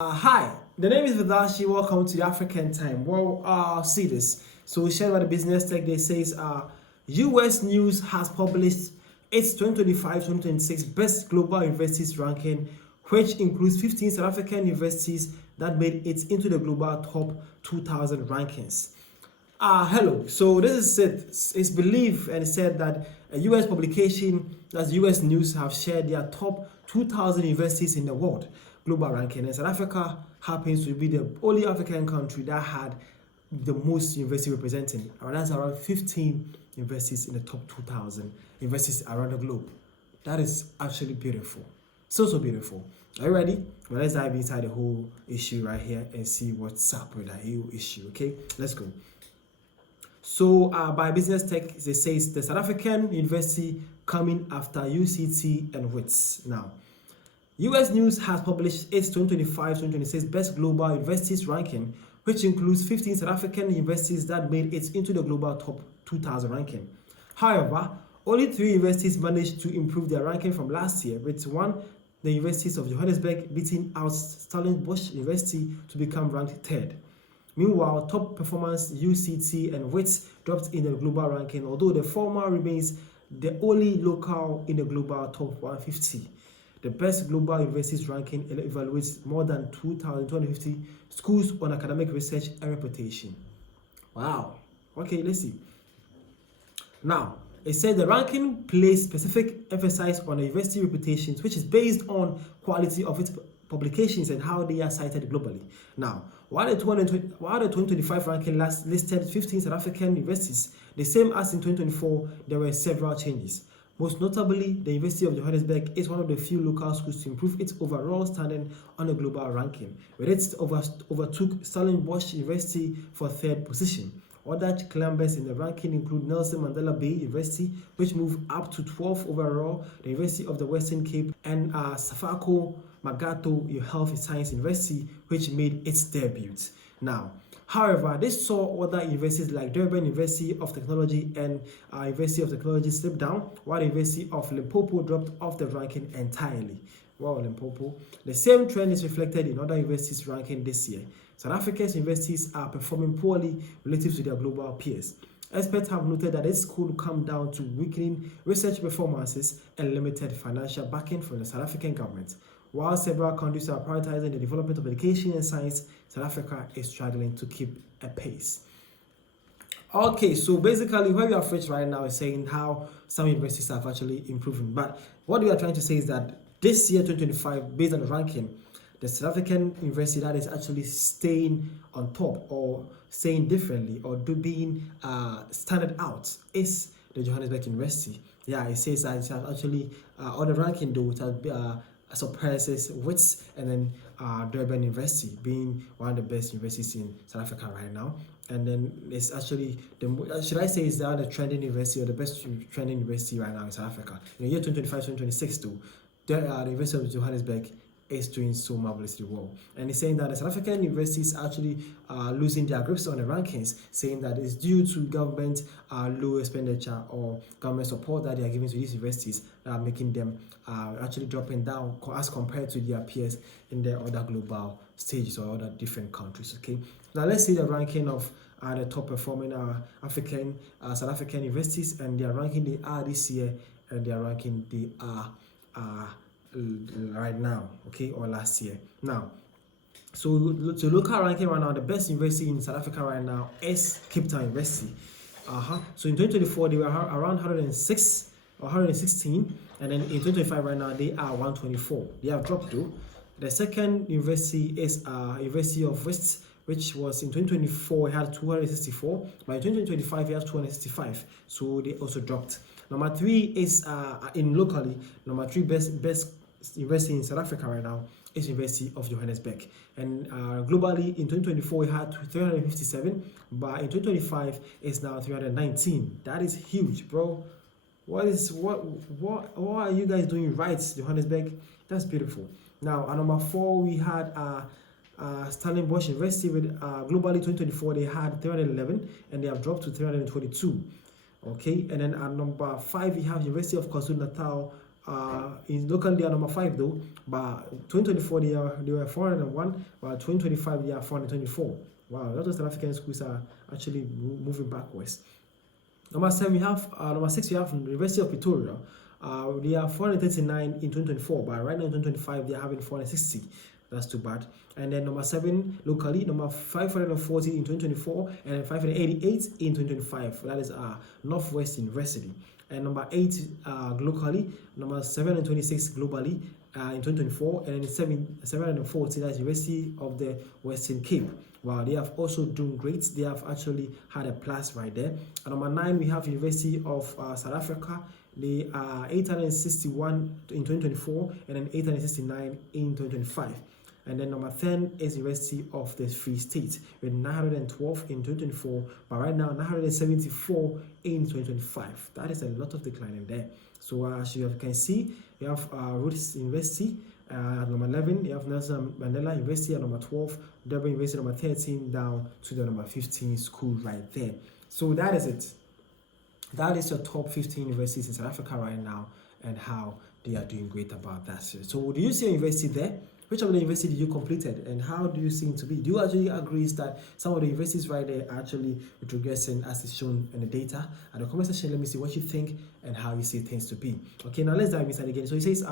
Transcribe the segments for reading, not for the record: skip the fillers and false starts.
Hi, the name is Vidashi. Welcome to the African Time. Well, see this. So we share about the business tech. They says U.S. News has published its 2025-2026 Best Global Universities ranking, which includes 15 South African universities that made it into the global top 2,000 rankings. Hello. So this is it. It's believed and said that a U.S. publication, as U.S. News, have shared their top 2,000 universities in the world global ranking, and South Africa happens to be the only African country that had the most university representing. And that's around 15 universities in the top 2,000 universities around the globe. That is actually beautiful. So beautiful. Are you ready? Well, let's dive inside the whole issue right here and see what's up with that whole issue. Okay, let's go. So by Business Tech, they say the South African University coming after UCT and WITS. Now, US News has published its 2025-2026 Best Global Universities ranking, which includes 15 South African universities that made it into the global top 2,000 ranking. However, only 3 universities managed to improve their ranking from last year, with one, the Universities of Johannesburg, beating out Stellenbosch University to become ranked 3rd. Meanwhile, top performance UCT and WITS dropped in the global ranking, although the former remains the only local in the global top 150. The Best Global Universities ranking evaluates more than 2,250 schools on academic research and reputation. Wow. Okay, let's see. Now, it said the ranking places specific emphasis on the university reputations, which is based on quality of its publications and how they are cited globally. Now, while the 2025 ranking last listed 15 South African universities, the same as in 2024, there were several changes. Most notably, the University of Johannesburg is one of the few local schools to improve its overall standing on the global ranking, where it overtook Stellenbosch University for 3rd position. Other climbers in the ranking include Nelson Mandela Bay University, which moved up to 12th overall, the University of the Western Cape, and Safako Magato Health Science University, which made its debut. Now, however, this saw other universities like Durban University of Technology and University of Technology slip down, while the University of Limpopo dropped off the ranking entirely. Wow, Limpopo. The same trend is reflected in other universities' ranking this year. South Africa's universities are performing poorly relative to their global peers. Experts have noted that this could come down to weakening research performances and limited financial backing from the South African government. While several countries are prioritizing the development of education and science, South Africa is struggling to keep a pace. Okay, so basically where we are reached right now is saying how some universities have actually improving. But what we are trying to say is that this year, 2025, based on the ranking, the South African university that is actually staying on top or saying differently or being standard out is the Johannesburg University. Yeah, it says that it has actually on the ranking though it has surpasses WITS and then Durban University being one of the best universities in South Africa right now. And then it's actually should I say is that the trending university or the best trending university right now in South Africa. In the year 2025-2026 too, the University of Johannesburg is doing so marvelously well. And it's saying that the South African universities are actually losing their grips on the rankings, saying that it's due to government low expenditure or government support that they are giving to these universities that are making them actually dropping down as compared to their peers in their other global stages or other different countries. Okay, now let's see the ranking of the top performing South African universities and their ranking they are this year and their ranking they are right now, okay, or last year. Now, so to local ranking right now, the best university in South Africa right now is Cape Town University. So in 2024 they were around 106 or 116, and then in 2025 right now they are 124. They have dropped though. The second university is University of West, which was in 2024 it had 264, but in 2025 it has 265. So they also dropped. Number 3 is in locally. Number 3 best university in South Africa right now is University of Johannesburg. And globally in 2024 we had 357, but in 2025 it's now 319. That is huge, bro. What are you guys doing right, Johannesburg? That's beautiful. Now at number 4 we had Stellenbosch University with globally 2024 they had 311 and they have dropped to 322. Okay, and then at number 5 we have University of KwaZulu-Natal In locally they are number 5 though, but 2024 they were 401, but 2025 they are 424. Wow, a lot of South African schools are actually moving backwards. Number 7 we have number 6 we have University of Pretoria. They are 439 in 2024, but right now in 2025 they are having 460. That's too bad. And then number 7 locally, number 540 in 2024, and then 588 in 2025. That is Northwest University. And number 8 locally, number 726 globally in 2024, and then 740, that's University of the Western Cape. Wow, they have also done great. They have actually had a plus right there. And number 9 we have University of South Africa. They are 861 in 2024 and then 869 in 2025. And then number 10 is University of the Free State with 912 in 2024, but right now 974 in 2025. That is a lot of decline in there. So as you can see, you have Rhodes University at number 11, you have Nelson Mandela University at number 12, Durban University number 13, down to the number 15 school right there. So that is it. That is your top 15 universities in South Africa right now and how they are doing great about that. So do you see a university there? Which of the universities did you completed and how do you seem to be? Do you actually agree that some of the universities right there are actually retrogressing as is shown in the data? At the comment section, let me see what you think and how you see things to be. Okay, now let's dive inside again. So it says,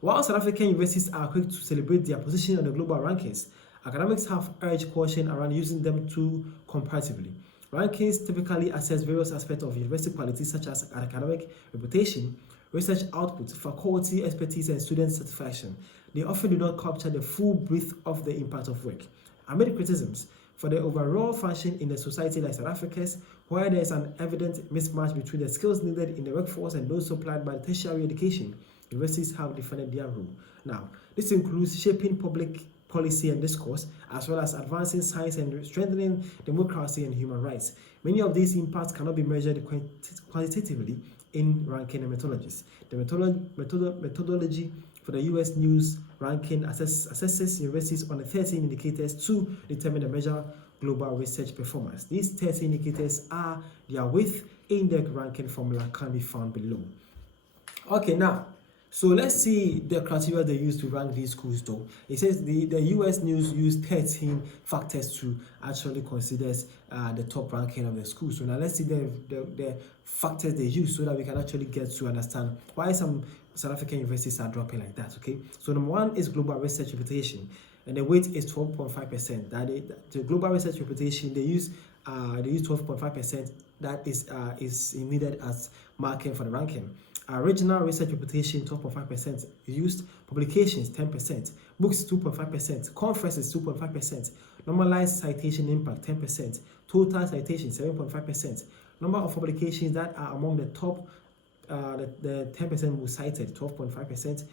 while South African universities are quick to celebrate their position on the global rankings, academics have urged caution around using them too comparatively. Rankings typically assess various aspects of university quality such as academic reputation, research output, faculty expertise, and student satisfaction. They often do not capture the full breadth of the impact of work. Amid criticisms for the overall function in a society like South Africa's, where there is an evident mismatch between the skills needed in the workforce and those supplied by tertiary education, universities have defended their role. Now, this includes shaping public policy and discourse, as well as advancing science and strengthening democracy and human rights. Many of these impacts cannot be measured quantitatively in ranking and methodologies. The methodology for the U.S. News ranking assesses universities on the 13 indicators to determine the measure global research performance. These 13 indicators are their width index ranking formula can be found below. Okay, now, so let's see the criteria they use to rank these schools though. It says the US News used 13 factors to actually consider the top ranking of the school. So now let's see the factors they use so that we can actually get to understand why some South African universities are dropping like that, okay? So number 1 is global research reputation, and the weight is 12.5%. The global research reputation, they use 12.5%. That is needed as marking for the ranking. Regional research reputation 12.5% used, publications 10%, books 2.5%, conferences 2.5%, normalized citation impact 10%, total citation 7.5%, number of publications that are among the top the 10% most cited 12.5%,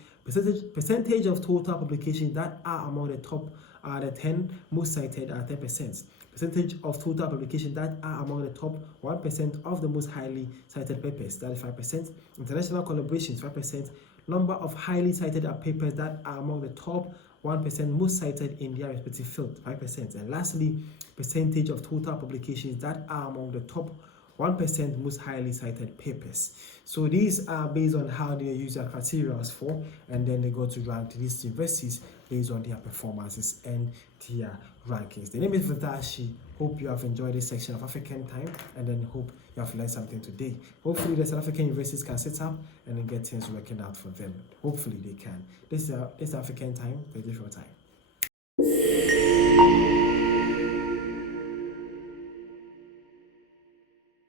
percentage of total publications that are among the top the 10 most cited are 10%. Percentage of total publications that are among the top 1% of the most highly cited papers, that is 5%. International collaborations, 5%. Number of highly cited papers that are among the top 1% most cited in their respective field, 5%. And lastly, percentage of total publications that are among the top 1% most highly cited papers. So these are based on how they use their criteria for, and then they go to rank these universities based on their performances and their rankings. The name is Vitashi. Hope you have enjoyed this section of African Time, and then hope you have learned something today. Hopefully the South African universities can sit up and then get things working out for them. Hopefully they can. This is African Time. Thank you for your time.